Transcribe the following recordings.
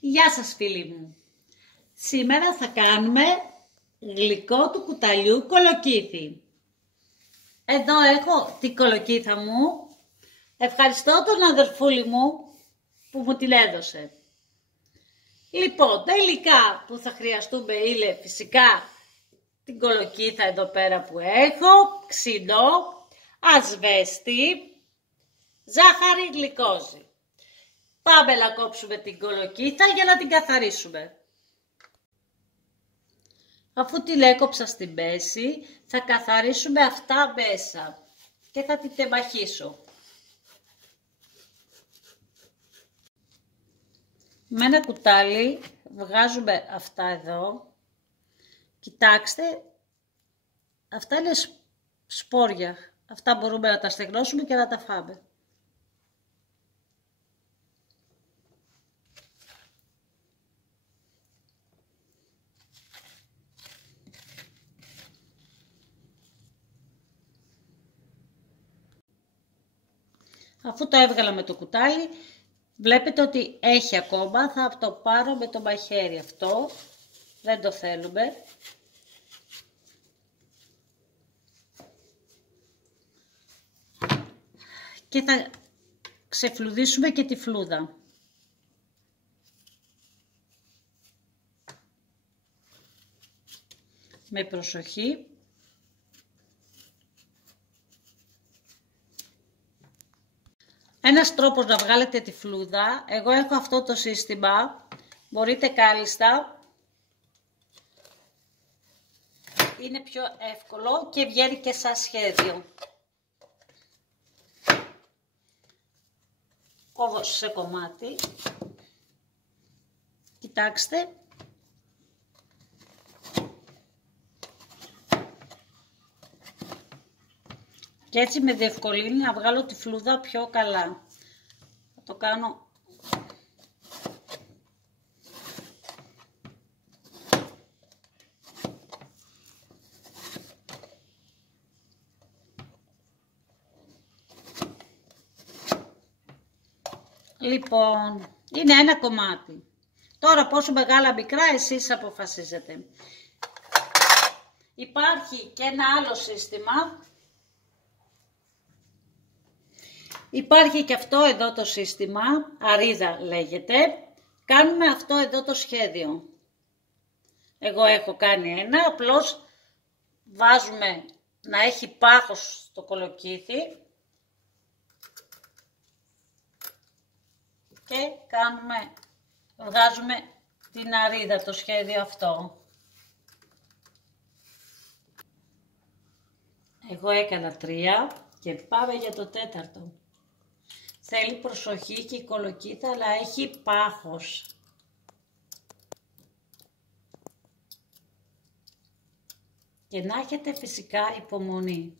Γεια σας φίλοι μου. Σήμερα θα κάνουμε γλυκό του κουταλιού κολοκύθι. Εδώ έχω την κολοκύθα μου. Ευχαριστώ τον αδερφούλη μου που μου την έδωσε. Λοιπόν, τα υλικά που θα χρειαστούμε είναι φυσικά την κολοκύθα εδώ πέρα που έχω, ξινό, ασβέστη, ζάχαρη, γλυκόζη. Πάμε να κόψουμε την κολοκύθα για να την καθαρίσουμε. Αφού την έκοψα στην μέση, θα καθαρίσουμε αυτά μέσα και θα την τεμαχίσω. Με ένα κουτάλι βγάζουμε αυτά εδώ. Κοιτάξτε, αυτά είναι σπόρια. Αυτά μπορούμε να τα στεγνώσουμε και να τα φάμε. Αφού το έβγαλα με το κουτάλι, βλέπετε ότι έχει ακόμα, θα το πάρω με το μαχαίρι αυτό, δεν το θέλουμε. Και θα ξεφλουδίσουμε και τη φλούδα. Με προσοχή. Ένας τρόπος να βγάλετε τη φλούδα, εγώ έχω αυτό το σύστημα, μπορείτε κάλλιστα, είναι πιο εύκολο και βγαίνει και σαν σχέδιο. Κόβω σε κομμάτι, κοιτάξτε. Και έτσι με διευκολύνει να βγάλω τη φλούδα πιο καλά. Θα το κάνω λοιπόν, είναι ένα κομμάτι. Τώρα πόσο μεγάλα μικρά εσείς αποφασίζετε. Υπάρχει και ένα άλλο σύστημα. Υπάρχει και αυτό εδώ το σύστημα, αρίδα λέγεται. Κάνουμε αυτό εδώ το σχέδιο. Εγώ έχω κάνει ένα, απλώς βάζουμε να έχει πάχος το κολοκύθι και βγάζουμε την αρίδα, το σχέδιο αυτό. Εγώ έκανα 3 και πάμε για το 4ο. Θέλει προσοχή και η κολοκύθα, αλλά έχει πάχος. Και να έχετε φυσικά υπομονή.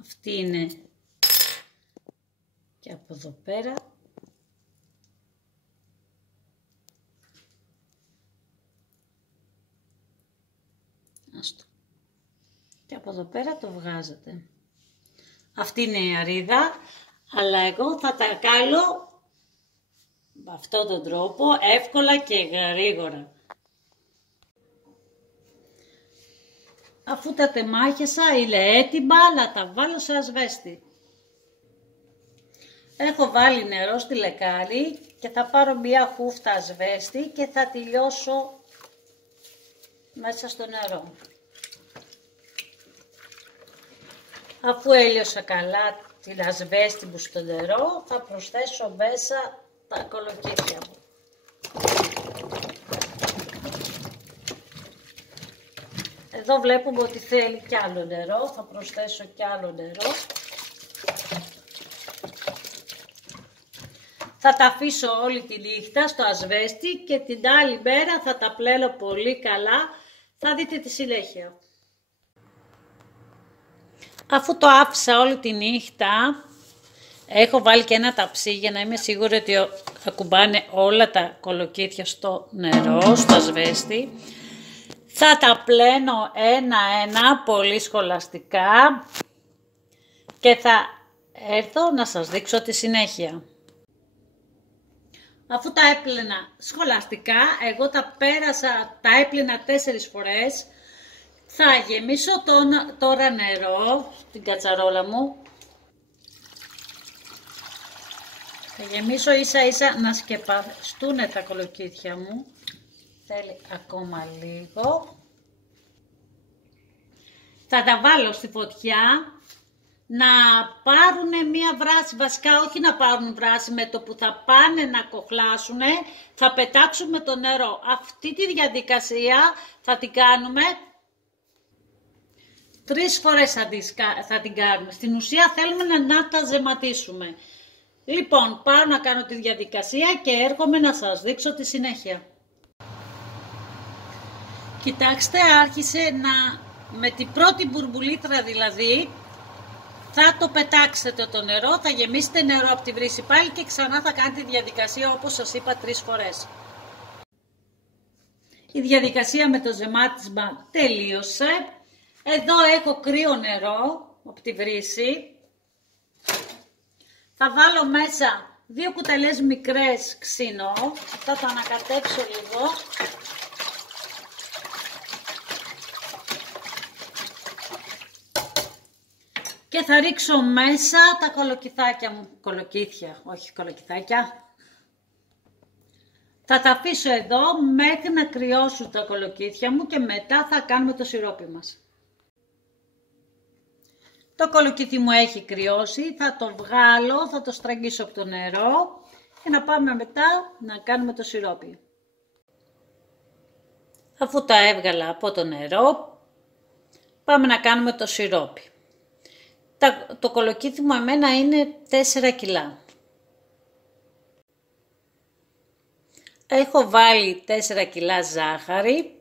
Αυτή είναι και από εδώ πέρα. Και από εδώ πέρα το βγάζετε. Αυτή είναι η αρίδα, αλλά εγώ θα τα κάνω με αυτόν τον τρόπο, εύκολα και γρήγορα. Αφού τα τεμάχιασα, είναι έτοιμα να τα βάλω σε ασβέστη. Έχω βάλει νερό στη λεκάνη και θα πάρω μία χούφτα ασβέστη και θα τη λιώσω μέσα στο νερό. Αφού έλειωσα καλά την ασβέστη μου στο νερό, θα προσθέσω μέσα τα κολοκύθια μου. Εδώ βλέπουμε ότι θέλει κι άλλο νερό, θα προσθέσω κι άλλο νερό. Θα τα αφήσω όλη τη νύχτα στο ασβέστη και την άλλη μέρα θα τα πλένω πολύ καλά, θα δείτε τη συνέχεια. Αφού το άφησα όλη τη νύχτα, έχω βάλει και ένα ταψί για να είμαι σίγουρη ότι ακουμπάνε όλα τα κολοκύθια στο νερό, στο ασβέστη. Θα τα πλένω ένα-ένα πολύ σχολαστικά και θα έρθω να σας δείξω τη συνέχεια. Αφού τα έπλαινα σχολαστικά, εγώ τα πέρασα, τα έπλαινα 4 φορές. Θα γεμίσω τώρα νερό στην κατσαρόλα μου. Θα γεμίσω ίσα ίσα να σκεπαστούν τα κολοκύθια μου. Θέλει ακόμα λίγο. Θα τα βάλω στη φωτιά να πάρουν μία βράση, βασικά όχι να πάρουν βράση, με το που θα πάνε να κοχλάσουν θα πετάξουμε το νερό. Αυτή τη διαδικασία θα την κάνουμε 3 φορές θα την κάνουμε. Στην ουσία θέλουμε να τα ζεματίσουμε. Λοιπόν, πάω να κάνω τη διαδικασία και έρχομαι να σας δείξω τη συνέχεια. Κοιτάξτε, άρχισε με την πρώτη μπουρμπουλίτρα δηλαδή, θα το πετάξετε το νερό, θα γεμίσετε νερό από τη βρύση πάλι και ξανά θα κάνετε τη διαδικασία όπως σας είπα 3 φορές. Η διαδικασία με το ζεμάτισμα τελείωσε. Εδώ έχω κρύο νερό από τη βρύση. Θα βάλω μέσα 2 κουταλιές μικρές ξινό. Θα το ανακατέψω λίγο. Και θα ρίξω μέσα τα κολοκυθάκια μου. Κολοκύθια, όχι κολοκυθάκια. Θα τα αφήσω εδώ μέχρι να κρυώσουν τα κολοκύθια μου και μετά θα κάνουμε το σιρόπι μας. Το κολοκύθι μου έχει κρυώσει, θα το βγάλω, θα το στραγγίσω από το νερό και να πάμε μετά να κάνουμε το σιρόπι. Αφού τα έβγαλα από το νερό, πάμε να κάνουμε το σιρόπι. Το κολοκύθι μου εμένα είναι 4 κιλά. Έχω βάλει 4 κιλά ζάχαρη,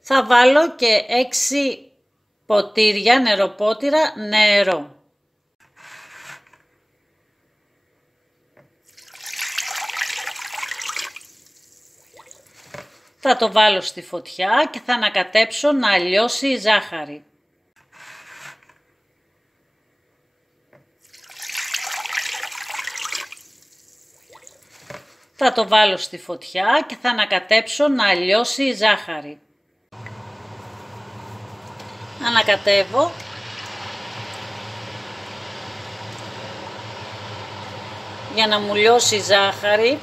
θα βάλω και 6 ποτήρια, νεροπότηρα νερό. Θα το βάλω στη φωτιά και θα ανακατέψω να λιώσει η ζάχαρη. Θα το βάλω στη φωτιά και θα ανακατέψω να λιώσει η ζάχαρη. Ανακατεύω. Για να μου λιώσει η ζάχαρη.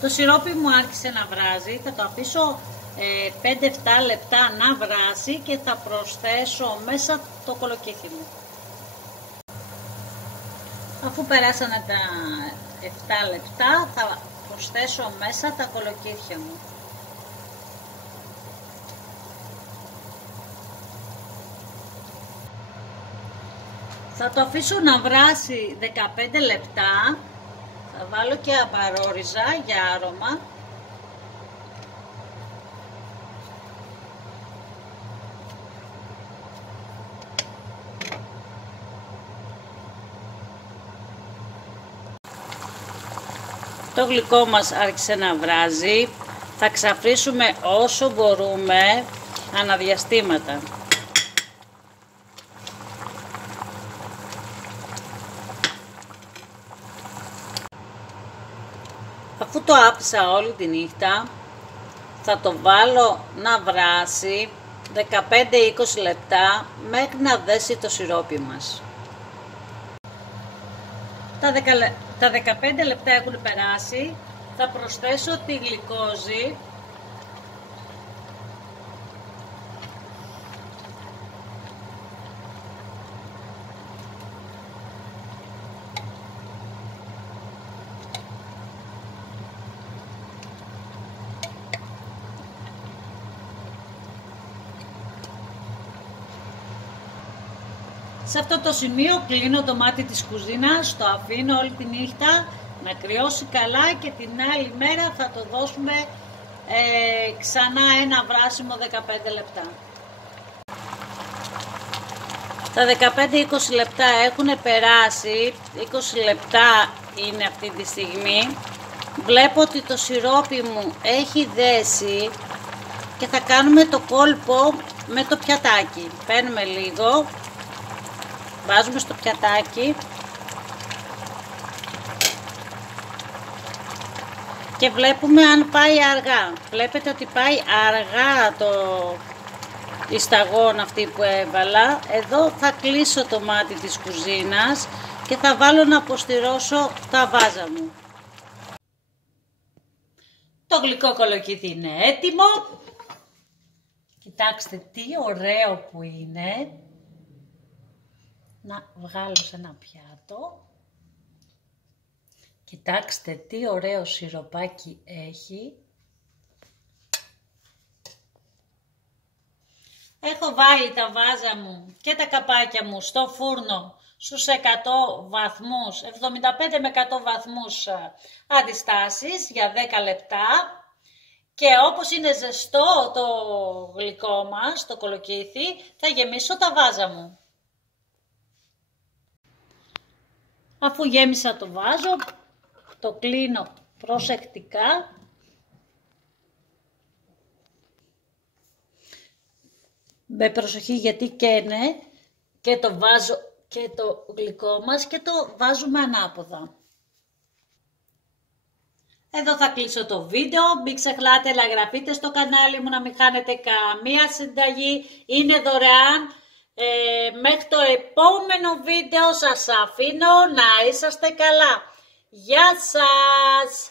Το σιρόπι μου άρχισε να βράζει, θα το αφήσω 5-7 λεπτά να βράσει και θα προσθέσω μέσα το κολοκύθι μου. Αφού περάσανε τα 7 λεπτά θα προσθέσω μέσα τα κολοκύθια μου. Θα το αφήσω να βράσει 15 λεπτά. Θα βάλω και αμπαρόριζα για άρωμα. Το γλυκό μας άρχισε να βράζει. Θα ξαφρίσουμε όσο μπορούμε αναδιαστήματα. Αφού το άφησα όλη τη νύχτα, θα το βάλω να βράσει 15-20 λεπτά μέχρι να δέσει το σιρόπι μας. Τα 15 λεπτά έχουν περάσει, θα προσθέσω τη γλυκόζη. Σε αυτό το σημείο κλείνω το μάτι της κουζίνας, το αφήνω όλη τη νύχτα να κρυώσει καλά και την άλλη μέρα θα το δώσουμε ξανά ένα βράσιμο 15 λεπτά. Τα 15-20 λεπτά έχουν περάσει, 20 λεπτά είναι αυτή τη στιγμή. Βλέπω ότι το σιρόπι μου έχει δέσει και θα κάνουμε το κόλπο με το πιατάκι. Παίρνουμε λίγο, βάζουμε στο πιατάκι και βλέπουμε αν πάει αργά. Βλέπετε ότι πάει αργά η σταγόνα αυτή που έβαλα. Εδώ θα κλείσω το μάτι της κουζίνας και θα βάλω να αποστηρώσω τα βάζα μου. Το γλυκό κολοκύθι είναι έτοιμο. Κοιτάξτε τι ωραίο που είναι. Να βγάλω σε ένα πιάτο. Κοιτάξτε τι ωραίο σιροπάκι έχει. Έχω βάλει τα βάζα μου και τα καπάκια μου στο φούρνο στους 100 βαθμούς, 75 με 100 βαθμούς αντιστάσεις για 10 λεπτά. Και όπως είναι ζεστό το γλυκό μας, το κολοκύθι, θα γεμίσω τα βάζα μου. Αφού γέμισα το βάζο, το κλείνω προσεκτικά. Με προσοχή γιατί καίνε και το βάζο και το γλυκό μας και το βάζουμε ανάποδα. Εδώ θα κλείσω το βίντεο, μην ξεχνάτε να εγγραφείτε στο κανάλι μου, να μην χάνετε καμία συνταγή, είναι δωρεάν. Μέχρι το επόμενο βίντεο σας αφήνω να είσαστε καλά. Γεια σας!